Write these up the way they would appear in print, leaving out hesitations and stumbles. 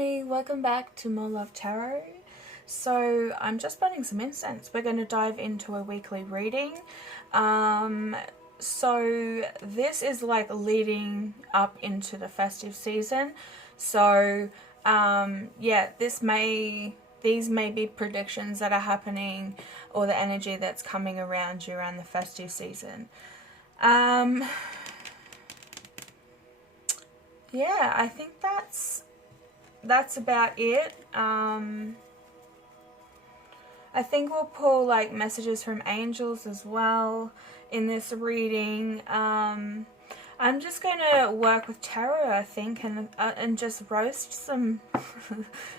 Hi, welcome back to More Love Tarot. So I'm just burning some incense. We're going to dive into a weekly reading. So this is like leading up into the festive season. So yeah, these may be predictions that are happening, or the energy that's coming around you around the festive season. Yeah, I think that's about it. I think we'll pull like messages from angels as well in this reading. I'm just gonna work with tarot, I think, and just roast some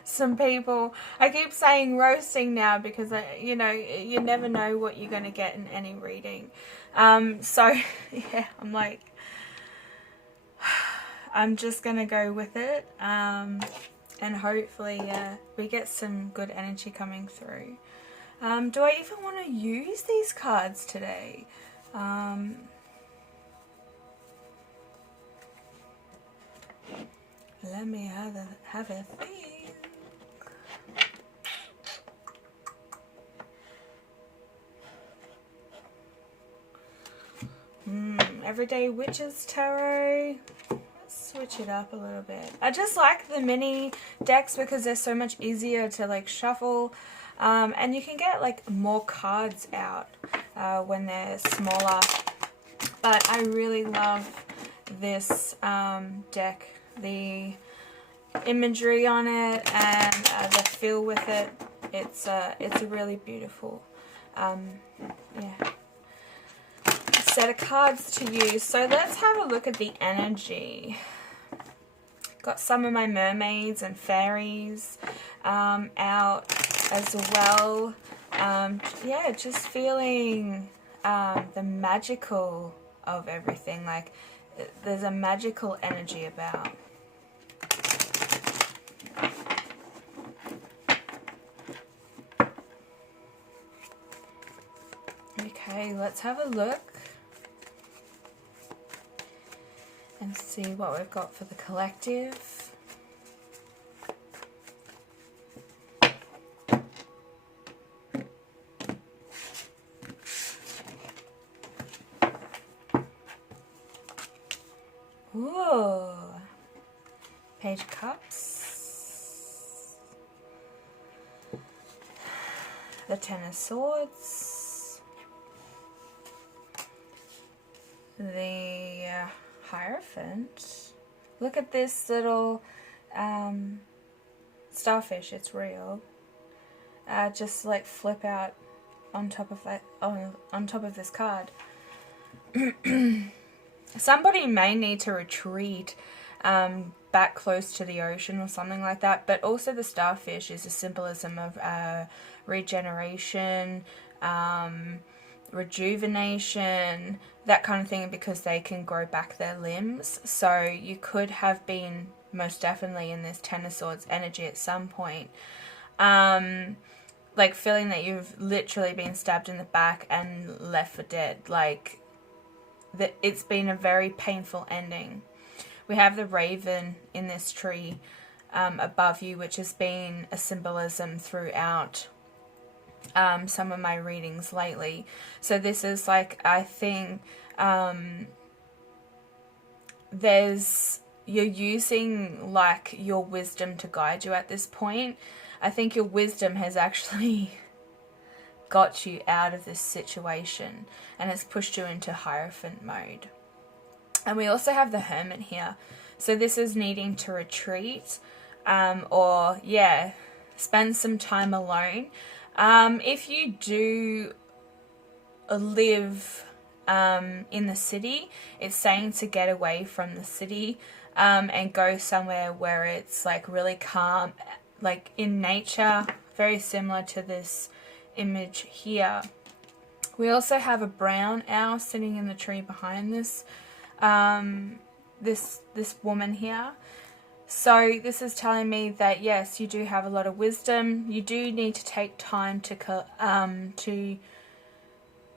some people. I keep saying roasting now because you never know what you're gonna get in any reading. So yeah, I'm just gonna go with it. And hopefully we get some good energy coming through. Do I even want to use these cards today? Let me have a think. Everyday Witches Tarot. Switch it up a little bit. I just like the mini decks because they're so much easier to like shuffle, and you can get like more cards out when they're smaller. But I really love this deck, the imagery on it and the feel with it. It's really beautiful. Yeah, set of cards to use. So let's have a look at the energy. Got some of my mermaids and fairies out as well. Yeah, just feeling the magical of everything. Like there's a magical energy about. Okay, let's have a look and see what we've got for the collective. Ooh, Page of Cups, the Ten of Swords, the Hierophant. Look at this little starfish. It's real. Just like flip out on top of that, on top of this card. Somebody may need to retreat back close to the ocean or something like that. But also the starfish is a symbolism of regeneration, rejuvenation, that kind of thing, because they can grow back their limbs. So you could have been most definitely in this Ten of Swords energy at some point, like feeling that you've literally been stabbed in the back and left for dead. Like that, it's been a very painful ending. We have the raven in this tree above you, which has been a symbolism throughout some of my readings lately. So this is like, I think you're using like your wisdom to guide you at this point. I think your wisdom has actually got you out of this situation and has pushed you into Hierophant mode. And we also have the Hermit here. So this is needing to retreat or yeah, spend some time alone. If you do live in the city, it's saying to get away from the city and go somewhere where it's like really calm, like in nature, very similar to this image here. We also have a brown owl sitting in the tree behind this this woman here. So this is telling me that yes, you do have a lot of wisdom. You do need to take time to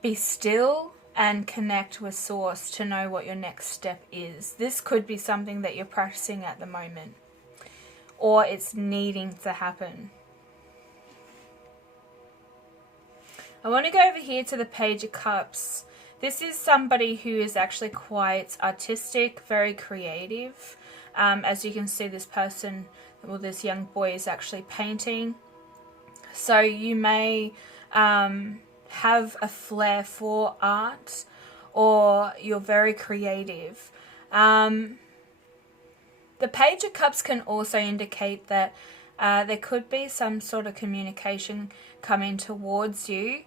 be still and connect with Source to know what your next step is. This could be something that you're practicing at the moment. or it's needing to happen. I want to go over here to the Page of Cups. This is somebody who is actually quite artistic, very creative. As you can see, this person, well, this young boy is actually painting. So you may have a flair for art, or you're very creative. The Page of Cups can also indicate that there could be some sort of communication coming towards you.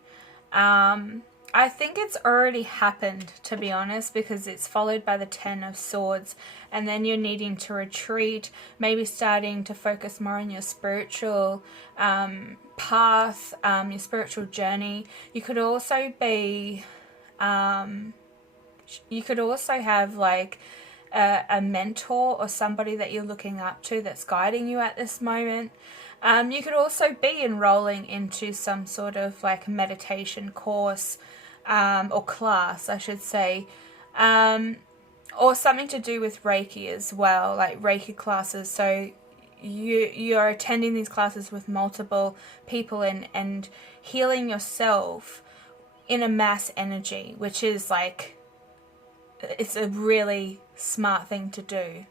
I think it's already happened, to be honest, because it's followed by the Ten of Swords, and then you're needing to retreat, maybe starting to focus more on your spiritual path, your spiritual journey. You could also be, you could also have like a mentor or somebody that you're looking up to that's guiding you at this moment. You could also be enrolling into some sort of like meditation course or class, I should say, or something to do with Reiki as well, like Reiki classes. So you're attending these classes with multiple people and healing yourself in a mass energy, which is like, it's a really smart thing to do.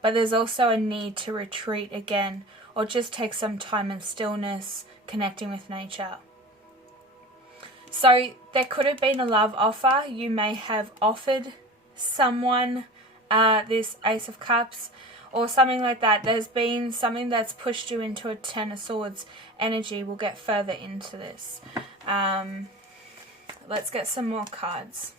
But there's also a need to retreat again, or just take some time in stillness, connecting with nature. So there could have been a love offer. You may have offered someone this Ace of Cups or something like that. There's been something that's pushed you into a Ten of Swords energy. We'll get further into this. Let's get some more cards.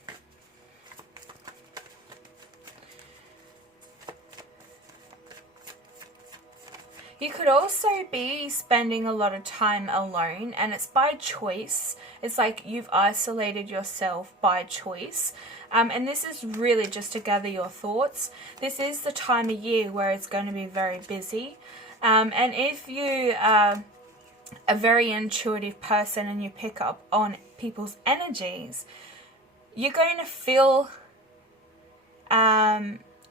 You could also be spending a lot of time alone, and it's by choice. It's like you've isolated yourself by choice. And this is really just to gather your thoughts. This is the time of year where it's going to be very busy. And if you are a very intuitive person and you pick up on people's energies, you're going to feel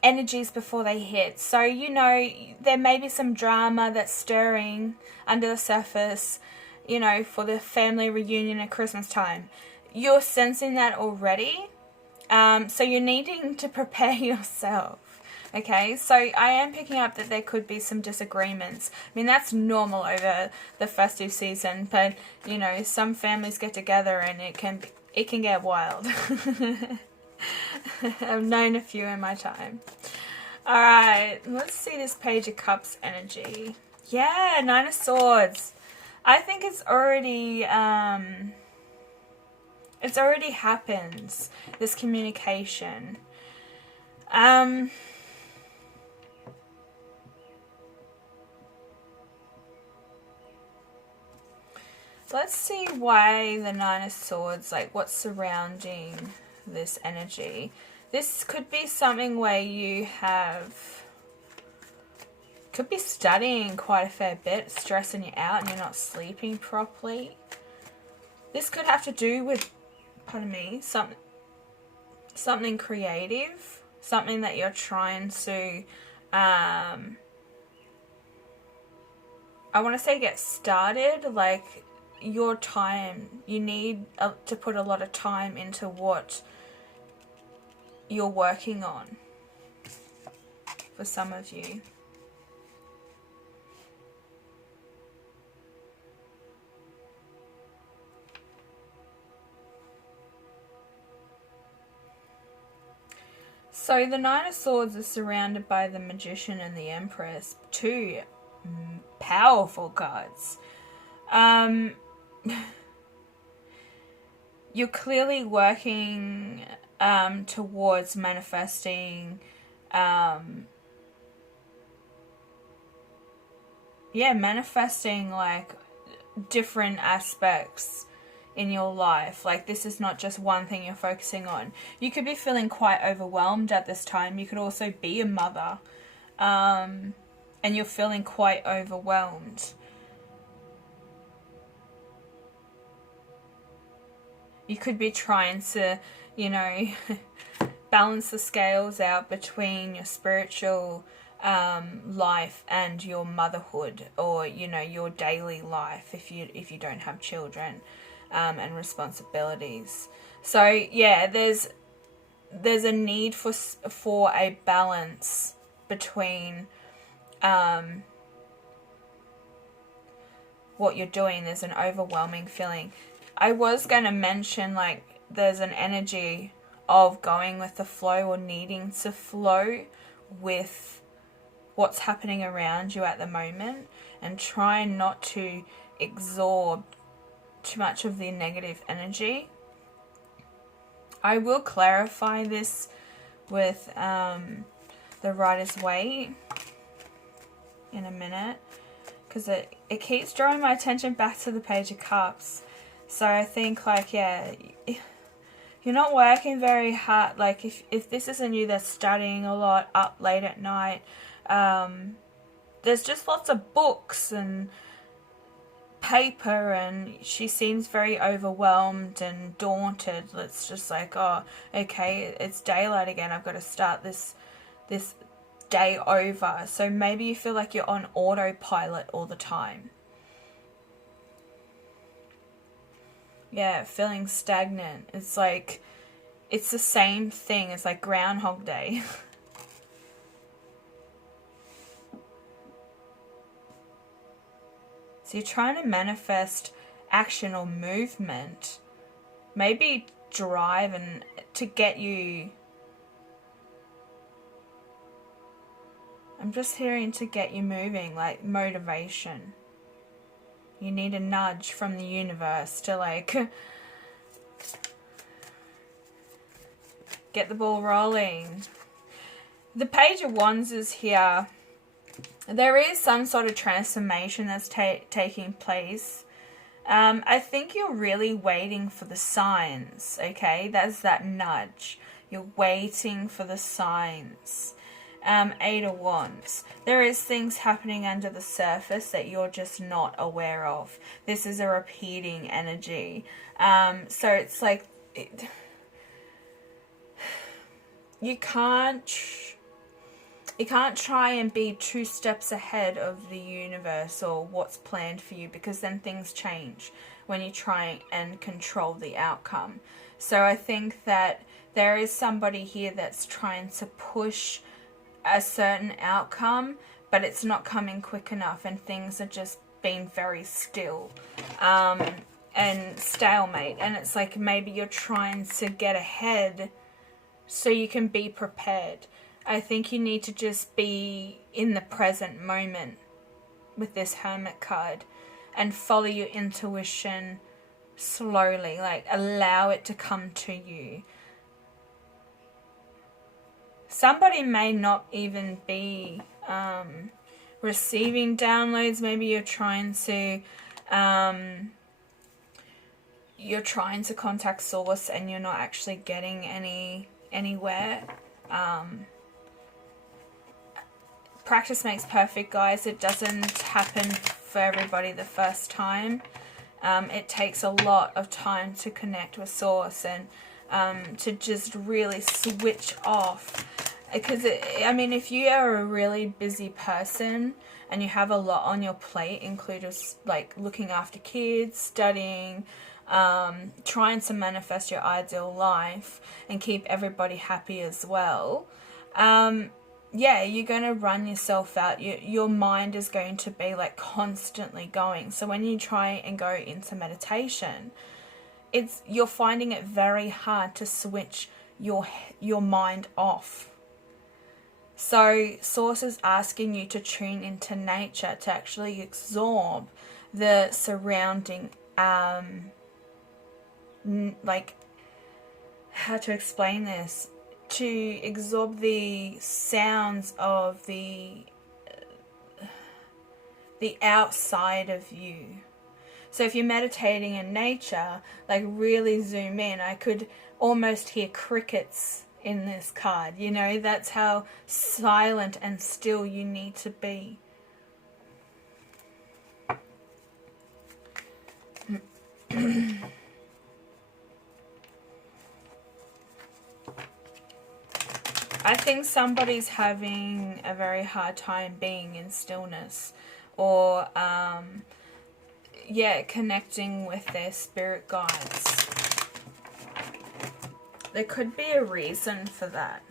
energies before they hit. So, you know, there may be some drama that's stirring under the surface, you know, for the family reunion at Christmas time. You're sensing that already. So you're needing to prepare yourself. Okay, so I am picking up that there could be some disagreements. I mean, that's normal over the festive season, but, you know, some families get together and it can get wild. I've known a few in my time. Alright, let's see this Page of Cups energy. Yeah, Nine of Swords. I think it's already happened, this communication. Let's see why the Nine of Swords, like what's surrounding this energy. This could be something where you could be studying quite a fair bit, stressing you out and you're not sleeping properly. This could have to do with, pardon me, something creative, something that you're trying to, I want to say get started, like your time. You need to put a lot of time into what you're working on for some of you. So the Nine of Swords is surrounded by the Magician and the Empress, two powerful cards. You're clearly working towards manifesting, manifesting like different aspects in your life. Like, this is not just one thing you're focusing on. You could be feeling quite overwhelmed at this time. You could also be a mother, and you're feeling quite overwhelmed. You could be trying to, you know, balance the scales out between your spiritual life and your motherhood, or you know, your daily life if you don't have children and responsibilities. So yeah, there's a need for a balance between what you're doing. There's an overwhelming feeling. I was going to mention, like, there's an energy of going with the flow or needing to flow with what's happening around you at the moment, and trying not to absorb too much of the negative energy. I will clarify this with the Rider's Waite in a minute, because it keeps drawing my attention back to the Page of Cups. So I think, like, yeah, you're not working very hard. Like, if this isn't you that's studying a lot, up late at night, there's just lots of books and paper, and she seems very overwhelmed and daunted. It's just like, oh, okay, it's daylight again. I've got to start this day over. So maybe you feel like you're on autopilot all the time. Yeah, feeling stagnant. It's like, it's the same thing. It's like Groundhog Day. So you're trying to manifest action or movement, maybe drive, and to get you, I'm just hearing, to get you moving, like motivation. You need a nudge from the universe to, like, get the ball rolling. The Page of Wands is here. There is some sort of transformation that's taking place. I think you're really waiting for the signs, okay? That's that nudge. You're waiting for the signs. Eight of Wands. There is things happening under the surface that you're just not aware of. This is a repeating energy. So it's like, you can't try and be 2 steps ahead of the universe or what's planned for you, because then things change when you try and control the outcome. So I think that there is somebody here that's trying to push a certain outcome, but it's not coming quick enough, and things are just being very still and stalemate. And it's like, maybe you're trying to get ahead so you can be prepared. I think you need to just be in the present moment with this Hermit card and follow your intuition slowly. Like, allow it to come to you. Somebody may not even be receiving downloads. Maybe you're trying to contact source and you're not actually getting anywhere. Practice makes perfect, guys. It doesn't happen for everybody the first time. It takes a lot of time to connect with source and to just really switch off. Because, I mean, if you are a really busy person and you have a lot on your plate, including like looking after kids, studying, trying to manifest your ideal life and keep everybody happy as well, yeah, you're going to run yourself out. Your mind is going to be like constantly going. So when you try and go into meditation, you're finding it very hard to switch your mind off. So Source is asking you to tune into nature, to actually absorb the surrounding, like, how to explain this? To absorb the sounds of the outside of you. So if you're meditating in nature, like, really zoom in. I could almost hear crickets in this card. You know, that's how silent and still you need to be. I think somebody's having a very hard time being in stillness, or yeah, connecting with their spirit guides. There could be a reason for that.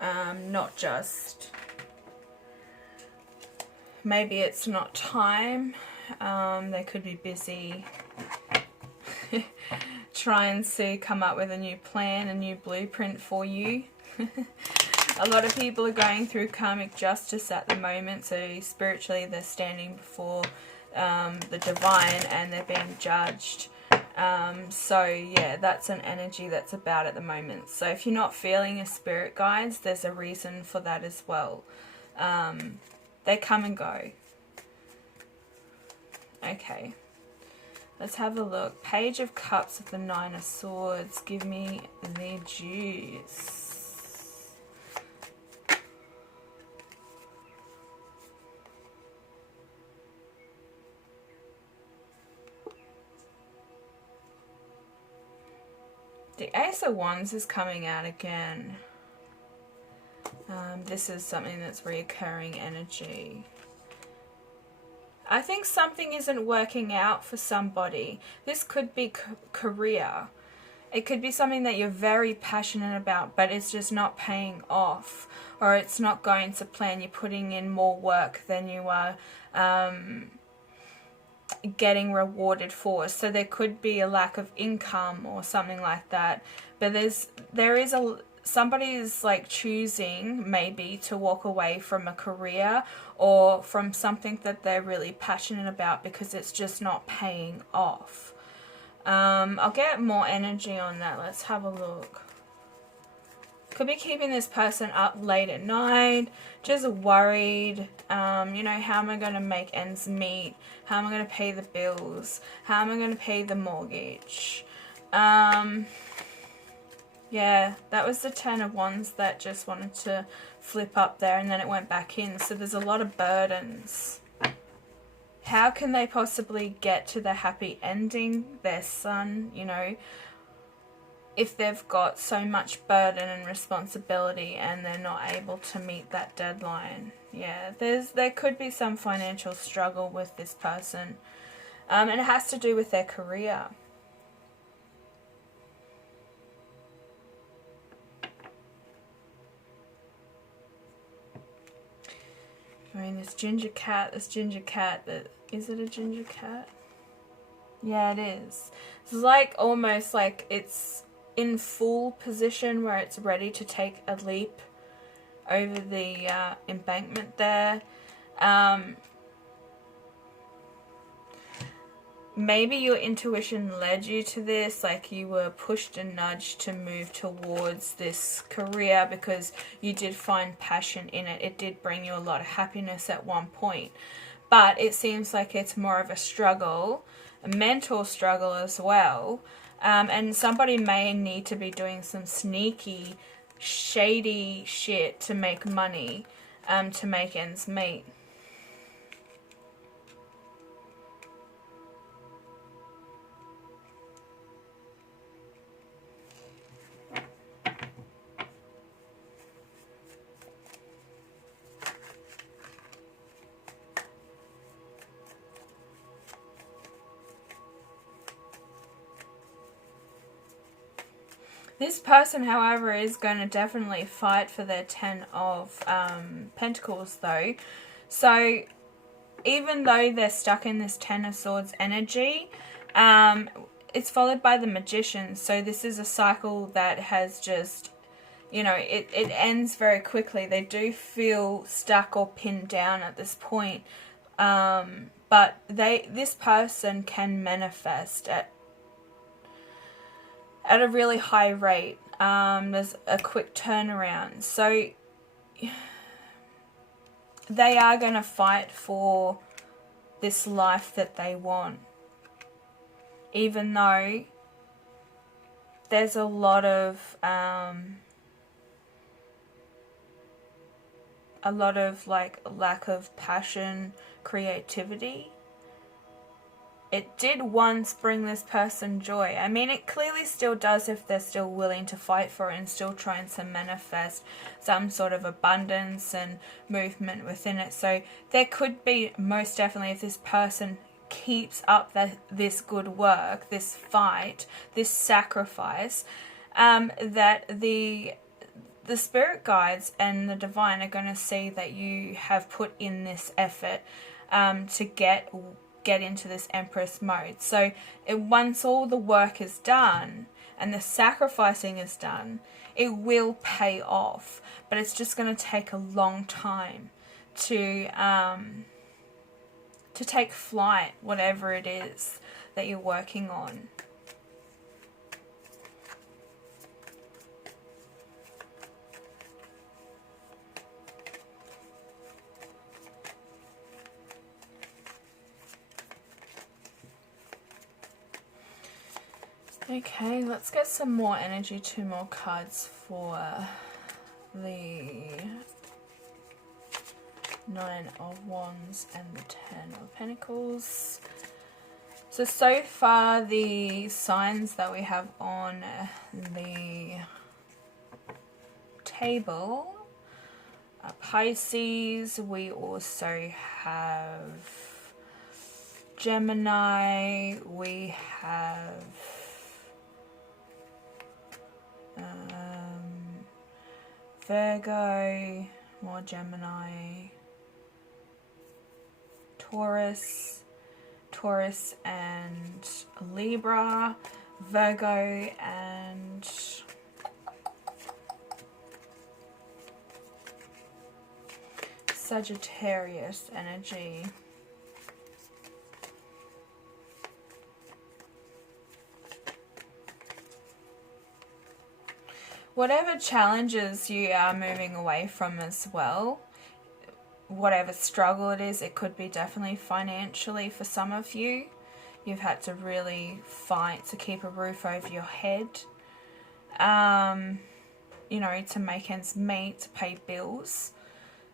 Not just, maybe it's not time. They could be busy trying to come up with a new plan, a new blueprint for you. A lot of people are going through karmic justice at the moment, so spiritually they're standing before the divine and they're being judged. So yeah, that's an energy that's about at the moment. So if you're not feeling your spirit guides, there's a reason for that as well. They come and go. Okay, let's have a look. Page of Cups with the Nine of Swords. Give me the juice. The Ace of Wands is coming out again. This is something that's reoccurring energy. I think something isn't working out for somebody. This could be career. It could be something that you're very passionate about, but it's just not paying off, or it's not going to plan. You're putting in more work than you are getting rewarded for. So there could be a lack of income or something like that. But somebody is like choosing maybe to walk away from a career or from something that they're really passionate about because it's just not paying off. I'll get more energy on that. Let's have a look. Could be keeping this person up late at night, just worried, you know, how am I going to make ends meet? How am I going to pay the bills? How am I going to pay the mortgage? Yeah, that was the Ten of Wands that just wanted to flip up there and then it went back in. So there's a lot of burdens. How can they possibly get to the happy ending, their son, you know, if they've got so much burden and responsibility and they're not able to meet that deadline? Yeah, there could be some financial struggle with this person. And it has to do with their career. I mean, this ginger cat, is it a ginger cat? Yeah, it is. It's like almost like it's in full position where it's ready to take a leap over the embankment there. Maybe your intuition led you to this, like you were pushed and nudged to move towards this career because you did find passion in it. It did bring you a lot of happiness at one point. But it seems like it's more of a struggle, a mental struggle as well. And somebody may need to be doing some sneaky, shady shit to make money, to make ends meet. This person, however, is going to definitely fight for their Ten of Pentacles, though. So, even though they're stuck in this Ten of Swords energy, it's followed by the Magician. So, this is a cycle that has just, you know, it ends very quickly. They do feel stuck or pinned down at this point. But this person can manifest at a really high rate. There's a quick turnaround. So they are going to fight for this life that they want. Even though there's a lot of like lack of passion, creativity. it did once bring this person joy. I mean, it clearly still does if they're still willing to fight for it and still trying to manifest some sort of abundance and movement within it. So there could be, most definitely, if this person keeps up this good work, this fight, this sacrifice, that the spirit guides and the divine are going to see that you have put in this effort to get into this Empress mode. So once all the work is done and the sacrificing is done, it will pay off, but it's just going to take a long time to take flight, whatever it is that you're working on. Okay, let's get some more energy, 2 more cards for the 9 of Wands and the 10 of Pentacles. So far the signs that we have on the table are Pisces. We also have Gemini. We have Virgo, more Gemini, Taurus and Libra, Virgo and Sagittarius energy. Whatever challenges you are moving away from as well, whatever struggle it is, it could be definitely financially for some of you. You've had to really fight to keep a roof over your head, you know, to make ends meet, to pay bills.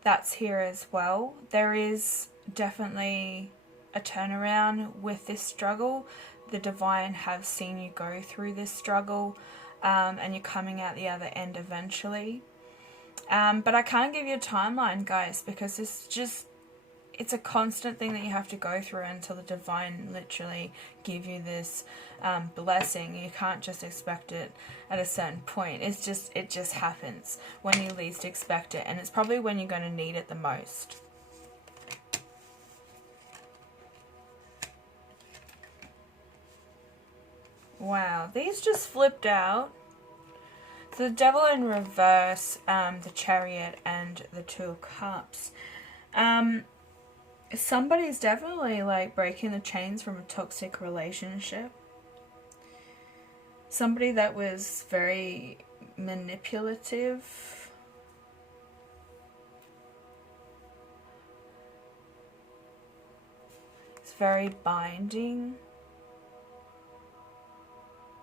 That's here as well. There is definitely a turnaround with this struggle. The divine have seen you go through this struggle. And you're coming out the other end eventually. But I can't give you a timeline, guys, because it's a constant thing that you have to go through until the divine literally give you this blessing. You can't just expect it at a certain point. It just happens when you least expect it, and it's probably when you're going to need it the most. Wow, these just flipped out. So the Devil in reverse, the Chariot, and the 2 of Cups. Somebody's definitely like breaking the chains from a toxic relationship. Somebody that was very manipulative. It's very binding.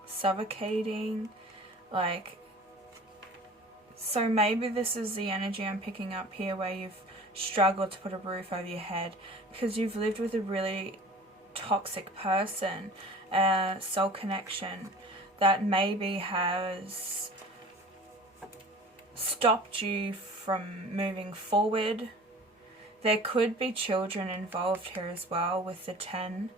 Suffocating, like, so maybe this is the energy I'm picking up here, where you've struggled to put a roof over your head because you've lived with a really toxic person, soul connection that maybe has stopped you from moving forward. There could be children involved here as well with the 10.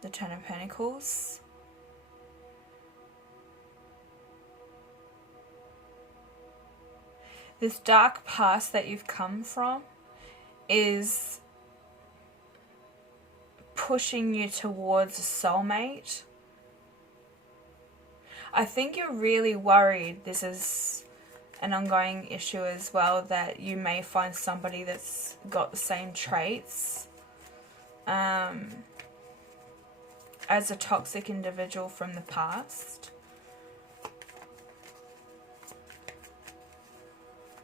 The 10 of Pentacles. This dark past that you've come from is pushing you towards a soulmate. I think you're really worried. This is an ongoing issue as well, that you may find somebody that's got the same traits as a toxic individual from the past.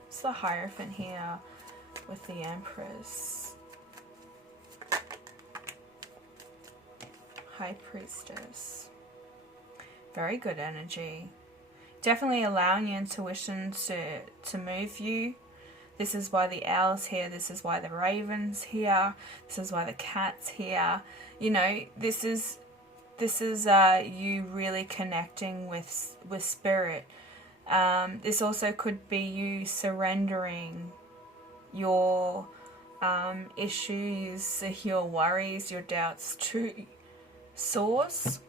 It's the Hierophant here with the Empress. High Priestess. Very good energy. Definitely allowing your intuition to move you This is why the owl's here. This is why the raven's here. This is why the cat's here. You know, this is you really connecting with spirit. This also could be you surrendering your issues, your worries, your doubts to source.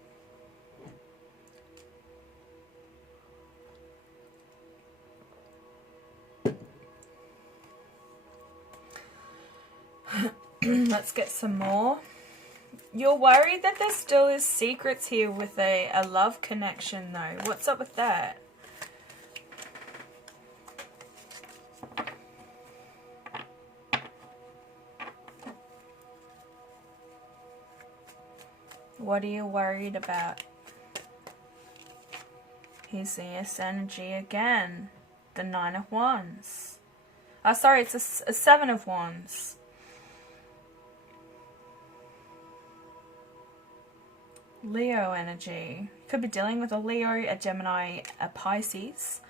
Let's get some more. You're worried that there still is secrets here with a love connection though. What's up with that? What are you worried about? Here's the S energy again. The 9 of Wands. Oh, sorry, it's a 7 of Wands. Leo energy. Could be dealing with a Leo, a Gemini, a Pisces.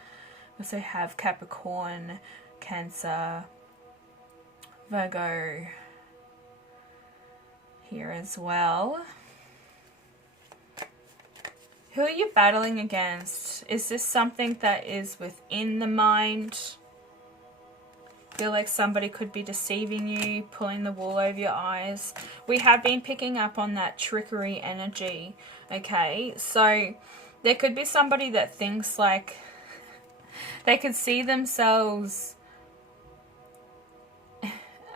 We also have Capricorn, Cancer, Virgo here as well. Who are you battling against? Is this something that is within the mind? Feel like somebody could be deceiving you, pulling the wool over your eyes. We have been picking up on that trickery energy. Okay, so there could be somebody that thinks like they could see themselves.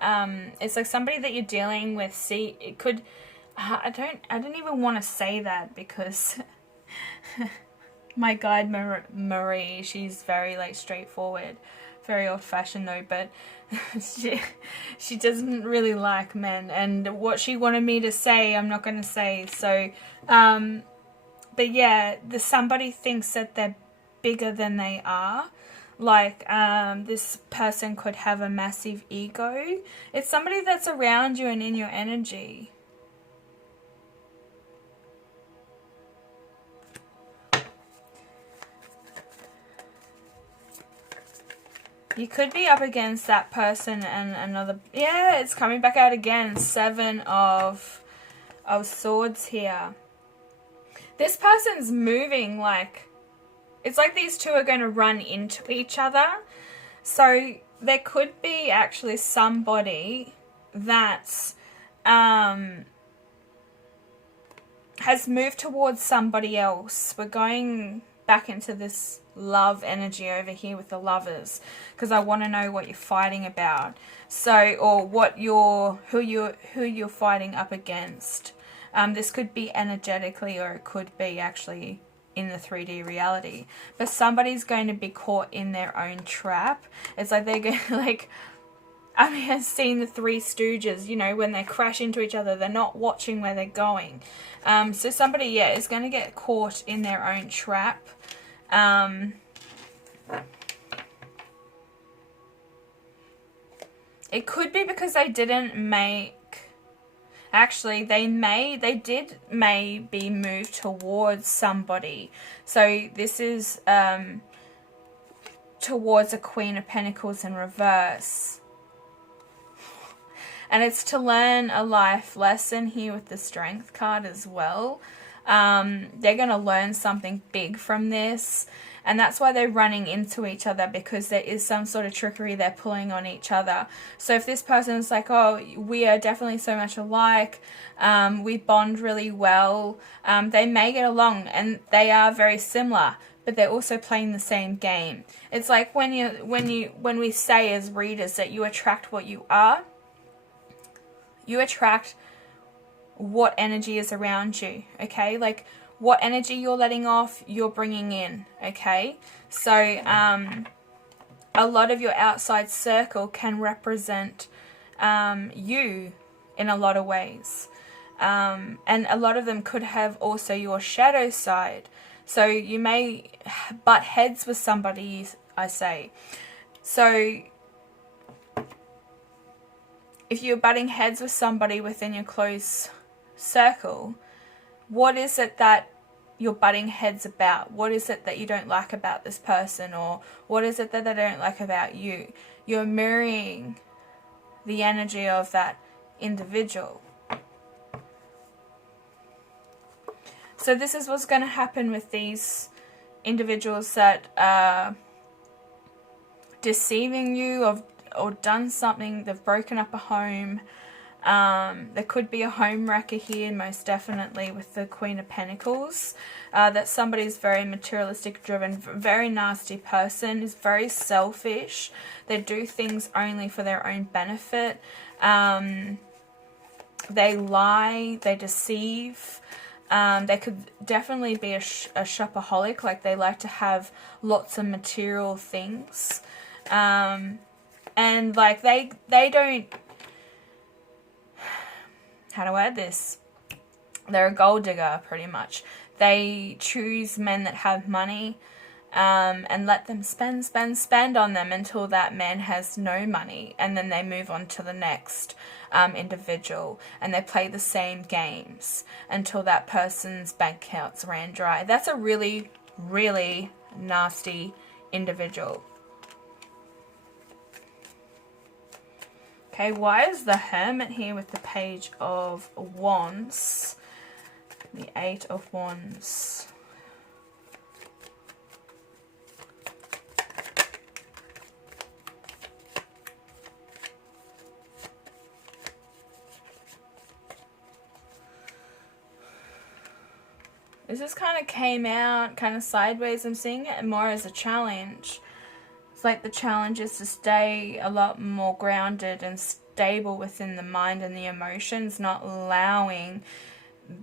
It's like somebody that you're dealing with. See, it could. I don't even want to say that because my guide Marie, she's very like straightforward. Very old-fashioned though, but she doesn't really like men, and what she wanted me to say I'm not going to say. So but yeah, somebody thinks that they're bigger than they are. Like this person could have a massive ego. It's somebody that's around you and in your energy. You could be up against that person and another. Yeah, it's coming back out again. 7 of Swords here. This person's moving like... It's like these two are going to run into each other. So there could be actually somebody that's... has moved towards somebody else. We're going back into this love energy over here with the Lovers, because I want to know what you're fighting about. So, or who you're fighting up against. This could be energetically, or it could be actually in the 3D reality. But somebody's going to be caught in their own trap. It's like they're going to like... I mean, I've seen the Three Stooges, you know, when they crash into each other, they're not watching where they're going. So somebody, yeah, is going to get caught in their own trap. It could be because they didn't make... Actually, they did maybe move towards somebody. So this is towards a Queen of Pentacles in reverse. And it's to learn a life lesson here with the Strength card as well. They're going to learn something big from this. And that's why they're running into each other, because there is some sort of trickery they're pulling on each other. So if this person's like, oh, we are definitely so much alike, we bond really well, they may get along, and they are very similar, but they're also playing the same game. It's like when we say as readers that you attract what you are. You attract what energy is around you, okay? Like, what energy you're letting off, you're bringing in, okay? So, a lot of your outside circle can represent you in a lot of ways. And a lot of them could have also your shadow side. So, you may butt heads with somebody, I say. So... if you're butting heads with somebody within your close circle, what is it that you're butting heads about? What is it that you don't like about this person? Or what is it that they don't like about you? you're mirroring the energy of that individual. So this is what's going to happen with these individuals that are deceiving you or done something. They've broken up a home. There could be a home wrecker here, most definitely, with the Queen of Pentacles. That somebody's very materialistic driven, very nasty person, is very selfish. They do things only for their own benefit. They lie, they deceive. They could definitely be a shopaholic, like they like to have lots of material things. And like they don't, how do I add this? They're a gold digger, pretty much. They choose men that have money, and let them spend on them until that man has no money, and then they move on to the next individual, and they play the same games until that person's bank accounts ran dry. That's a really, really nasty individual. Okay, why is the Hermit here with the Page of Wands? The Eight of Wands. This just kind of came out kind of sideways. I'm seeing it more as a challenge. It's like the challenge is to stay a lot more grounded and stable within the mind and the emotions, not allowing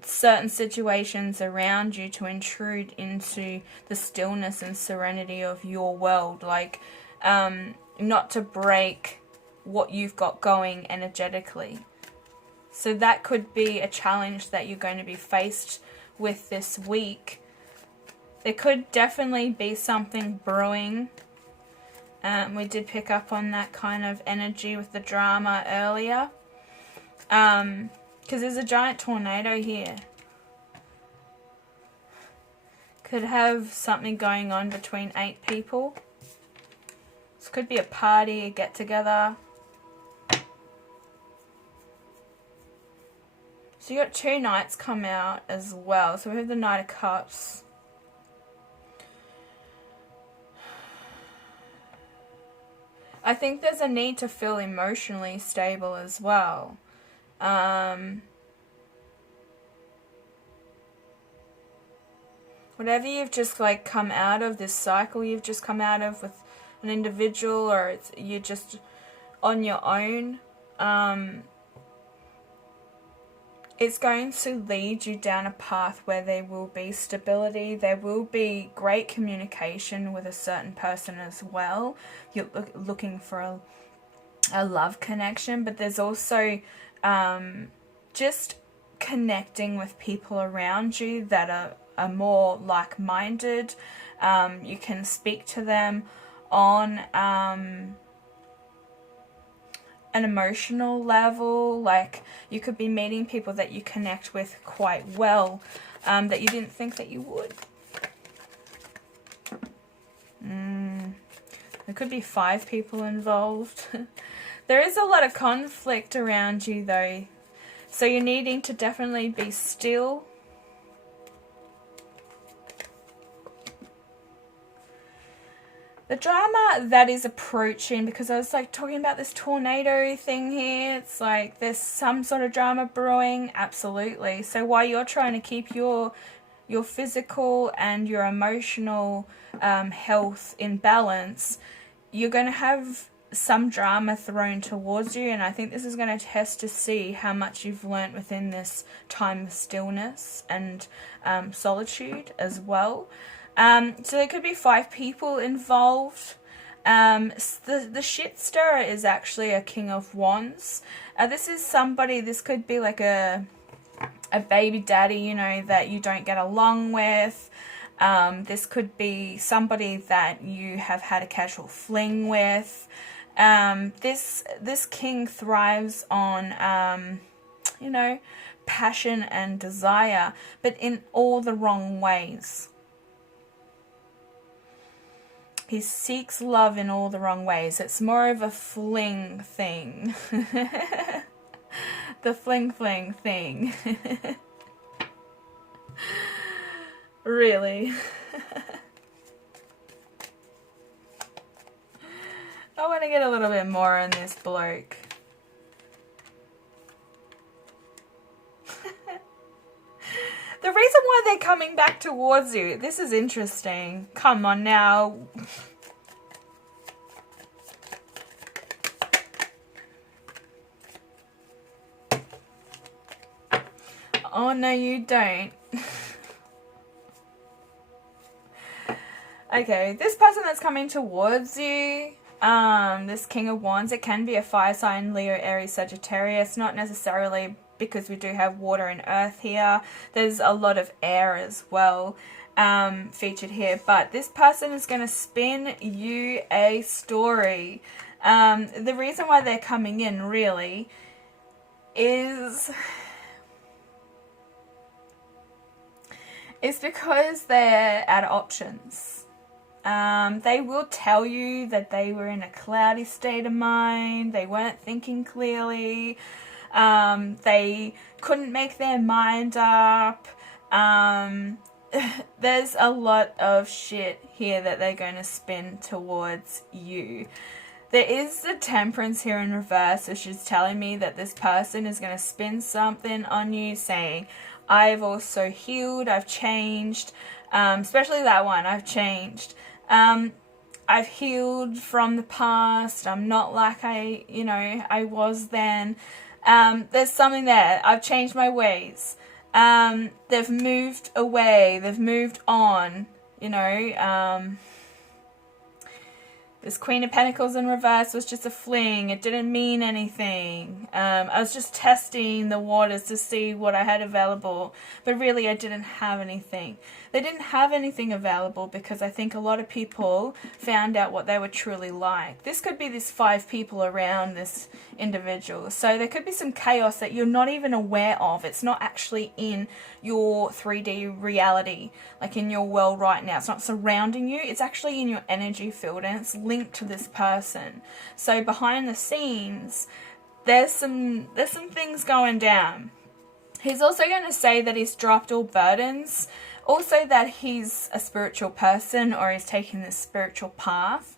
certain situations around you to intrude into the stillness and serenity of your world. Like, not to break what you've got going energetically. So that could be a challenge that you're going to be faced with this week. There could definitely be something brewing. We did pick up on that kind of energy with the drama earlier. Because there's a giant tornado here. Could have something going on between 8 people. This could be a party, a get-together. So you got 2 Knights come out as well. So we have the Knight of Cups. I think there's a need to feel emotionally stable as well. Whatever you've just like come out of, this cycle you've just come out of with an individual, or you're just on your own, it's going to lead you down a path where there will be stability. There will be great communication with a certain person as well. You're looking for a love connection, but there's also just connecting with people around you that are more like-minded. You can speak to them on an emotional level. Like, you could be meeting people that you connect with quite well, that you didn't think that you would. There could be 5 people involved. There is a lot of conflict around you though, so you're needing to definitely be still. The drama that is approaching, because I was like talking about this tornado thing here, it's like there's some sort of drama brewing, absolutely. So while you're trying to keep your physical and your emotional health in balance, you're going to have some drama thrown towards you, and I think this is going to test to see how much you've learnt within this time of stillness and solitude as well. So there could be 5 people involved. The shit stirrer is actually a King of Wands. This is somebody, this could be like a baby daddy, you know, that you don't get along with. This could be somebody that you have had a casual fling with. This king thrives on, you know, passion and desire, but in all the wrong ways. He seeks love in all the wrong ways. It's more of a fling thing. The fling thing. Really. I want to get a little bit more on this bloke. The reason why they're coming back towards you, this is interesting. Come on now. Oh, no, you don't. Okay, this person that's coming towards you, this King of Wands, it can be a fire sign, Leo, Aries, Sagittarius, not necessarily because we do have water and earth here. There's a lot of air as well featured here, but this person is going to spin you a story. The reason why they're coming in really is because they're out of options. They will tell you that they were in a cloudy state of mind, they weren't thinking clearly, they couldn't make their mind up. There's a lot of shit here that they're going to spin towards you. There is the Temperance here in reverse, which is telling me that this person is going to spin something on you saying, I've also healed, I've changed, especially that one, I've changed. I've healed from the past, I'm not like I was then. There's something there. I've changed my ways. They've moved away. They've moved on. This Queen of Pentacles in reverse was just a fling. It didn't mean anything. I was just testing the waters to see what I had available. But really, I didn't have anything. They didn't have anything available because I think a lot of people found out what they were truly like. This could be these 5 people around this individual. So there could be some chaos that you're not even aware of. It's not actually in your 3D reality, like in your world right now. It's not surrounding you. It's actually in your energy field, and it's linked to this person. So behind the scenes, there's some things going down. He's also going to say that he's dropped all burdens. Also that he's a spiritual person, or he's taking this spiritual path.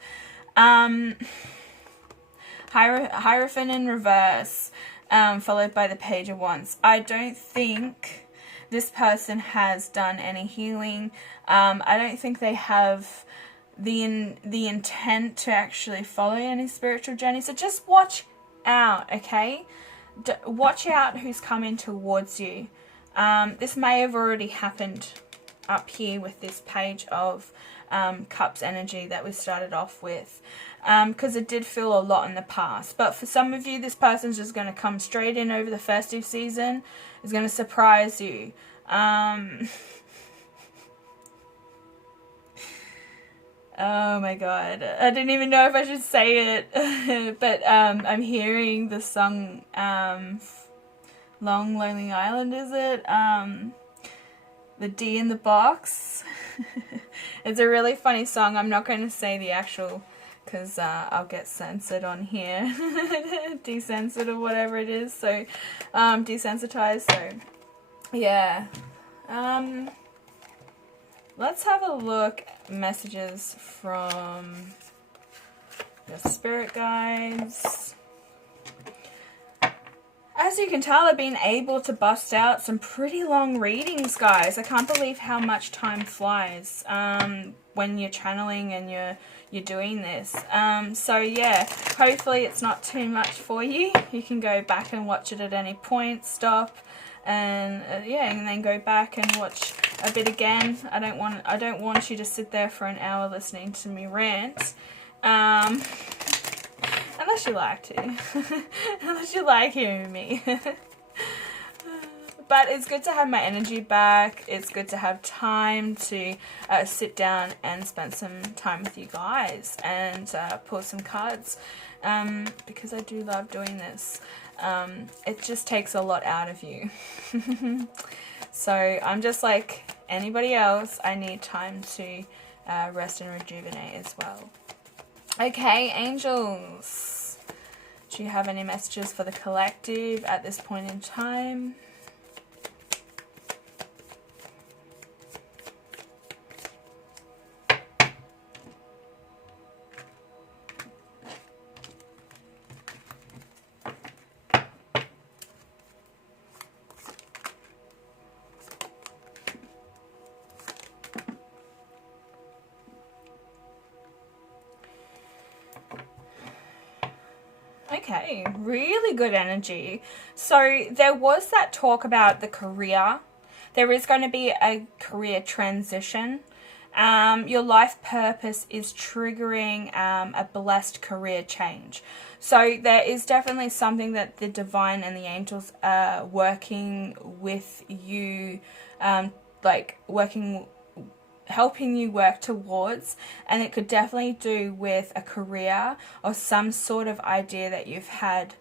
Hierophant in reverse, followed by the Page of Wands. I don't think this person has done any healing. I don't think they have the intent to actually follow any spiritual journey. So just watch out, okay? Watch out who's coming towards you. This may have already happened up here with this Page of Cups energy that we started off with, because it did feel a lot in the past. But for some of you, this person's just going to come straight in over the festive season. It's going to surprise you. Oh my god, I didn't even know if I should say it. But I'm hearing the song Long Lonely Island, is it? The D in the Box. It's a really funny song. I'm not going to say the actual, because I'll get censored on here. Decensored or whatever it is. So, desensitized. So, yeah. Let's have a look at messages from the spirit guides. As you can tell, I've been able to bust out some pretty long readings, guys. I can't believe how much time flies when you're channeling and you're doing this. So yeah, hopefully it's not too much for you. You can go back and watch it at any point, stop, and yeah, and then go back and watch a bit again. I don't want you to sit there for an hour listening to me rant. Unless you like to. Unless you like hearing me. But it's good to have my energy back. It's good to have time to sit down and spend some time with you guys and pull some cards. Because I do love doing this. It just takes a lot out of you. So I'm just like anybody else. I need time to rest and rejuvenate as well. Okay, angels, do you have any messages for the collective at this point in time? Okay, really good energy. So there was that talk about the career. There is going to be a career transition. Your life purpose is triggering a blessed career change. So there is definitely something that the divine and the angels are working with you, helping you work towards, and it could definitely do with a career or some sort of idea that you've had.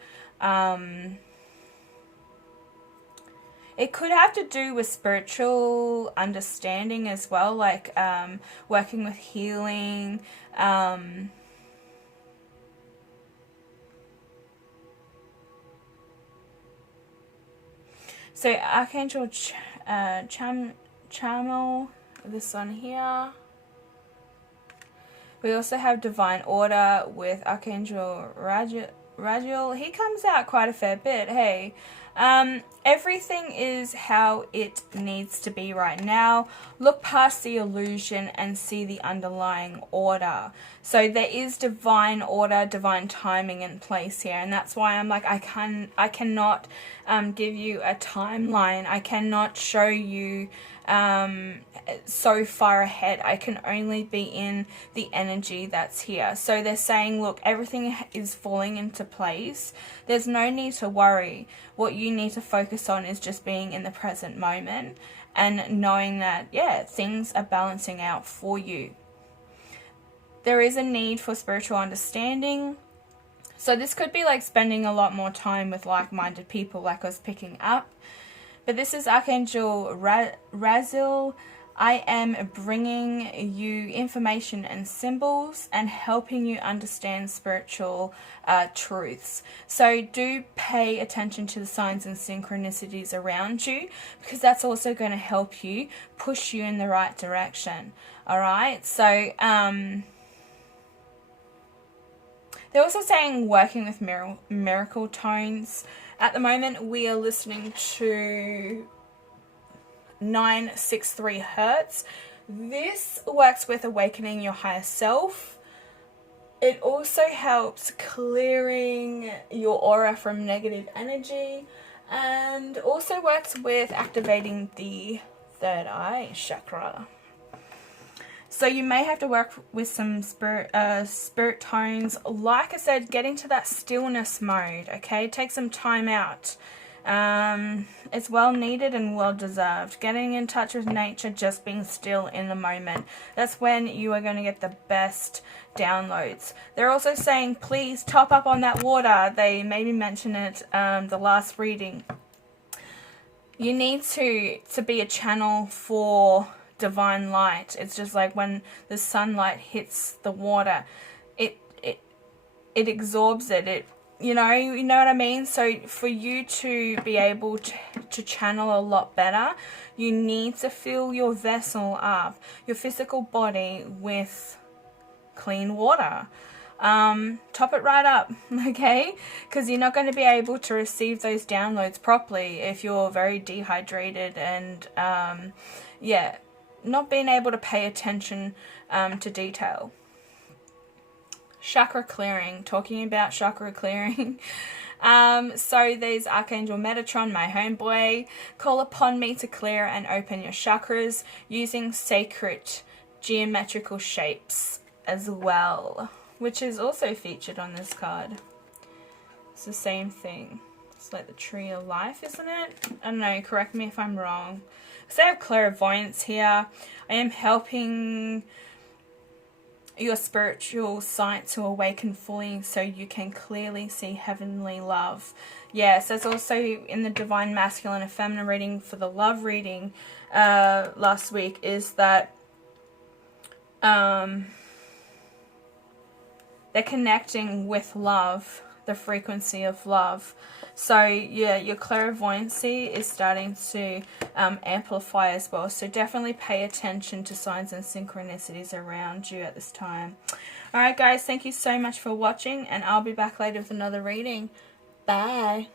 It could have to do with spiritual understanding as well, like working with healing. So Archangel Chamal, this one here. We also have Divine Order with Archangel Rajiel. He comes out quite a fair bit. Hey, everything is how it needs to be right now. Look past the illusion and see the underlying order. So there is divine order, divine timing in place here, and that's why I'm like, I cannot give you a timeline. I cannot show you so far ahead. I can only be in the energy that's here. So they're saying, look, everything is falling into place. There's no need to worry. What you need to focus on is just being in the present moment and knowing that, yeah, things are balancing out for you. There is a need for spiritual understanding. So this could be like spending a lot more time with like-minded people, like I was picking up. But this is Archangel Raziel. I am bringing you information and symbols and helping you understand spiritual truths. So do pay attention to the signs and synchronicities around you, because that's also going to help you, push you in the right direction. All right. So they're also saying working with miracle tones. At the moment, we are listening to 963 Hertz. This works with awakening your higher self. It also helps clearing your aura from negative energy, and also works with activating the third eye chakra. So you may have to work with some spirit tones. Like I said, get into that stillness mode, okay? Take some time out. It's well needed and well deserved. Getting in touch with nature, just being still in the moment. That's when you are going to get the best downloads. They're also saying, please top up on that water. They maybe mention it the last reading. You need to be a channel for divine light. It's just like when the sunlight hits the water, it absorbs it. You know what I mean? So for you to be able to channel a lot better, you need to fill your vessel up, your physical body, with clean water. Top it right up, okay? Because you're not going to be able to receive those downloads properly if you're very dehydrated and not being able to pay attention to detail. Chakra clearing. Talking about chakra clearing. So there's Archangel Metatron, my homeboy. Call upon me to clear and open your chakras using sacred geometrical shapes as well, which is also featured on this card. It's the same thing. It's like the tree of life, isn't it? I don't know, correct me if I'm wrong. So I have clairvoyance here. I am helping your spiritual sight to awaken fully so you can clearly see heavenly love. Yes, there's also in the Divine Masculine and Feminine reading for the love reading last week is that they're connecting with love, the frequency of love. So yeah, your clairvoyancy is starting to amplify as well. So definitely pay attention to signs and synchronicities around you at this time. Alright guys, thank you so much for watching, and I'll be back later with another reading. Bye.